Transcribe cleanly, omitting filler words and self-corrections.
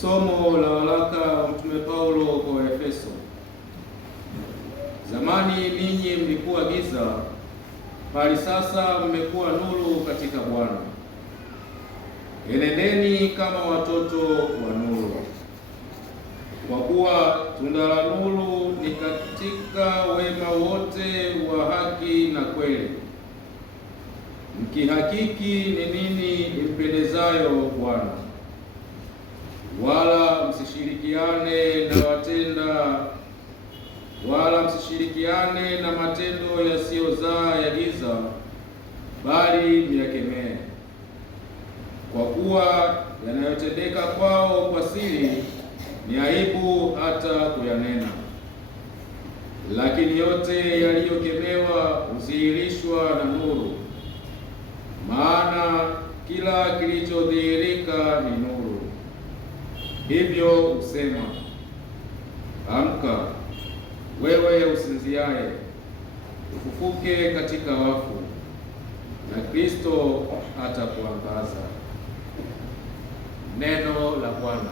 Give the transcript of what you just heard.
Somo la waraka wa Mtume Paulo kwa Efeso. Zamani ninyi mlikuwa giza, bali sasa mmekuwa nuru katika Bwana. Enendeni kama watoto wa nuru, kwa kuwa tunda la nuru ni katika wema wote wa haki na kweli, mkihakiki ni nini impendezayo Bwana. Wala msishirikiane na matendo yasiyozaa ya giza, bali myakemee. Kwa kuwa yanayotendeka kwao kwa siri ni aibu hata kuyanena, lakini yote yaliyokemewa hudhihirishwa na nuru. Maana kila kilichodhihirika ni nuru. Hivyo husema, amka wewe usinziaye, ufufuke katika wafu, na Kristo atakuangaza. Neno la Bwana.